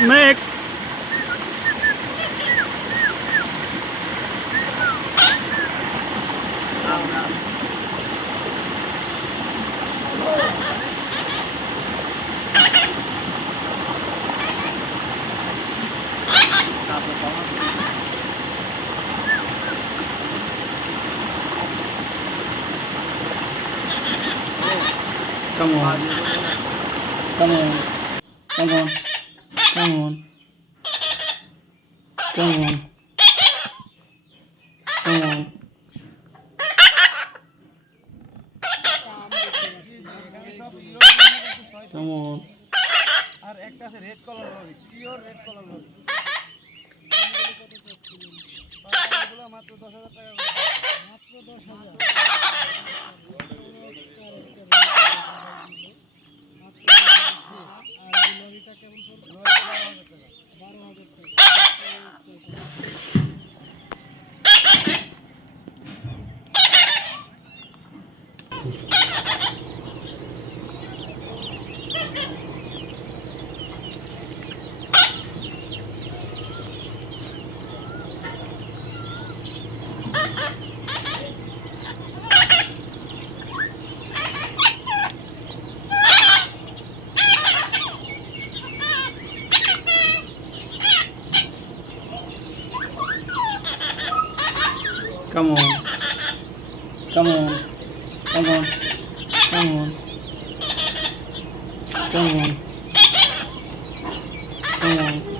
Next. Come on. Come on. Come on. Come on. Come on. Come on. Come on. আর একটা আছে red colour lorry, pure red colour lorry. এগুলো মাত্র 10,000 টাকা করে। মাত্র 10,000। আর এই লরিটা কেমন পড়বে? লরিটা 12,000 টাকা। 12,000 টাকা। Come on. Come on. Come on. Come on. Come on. Come on.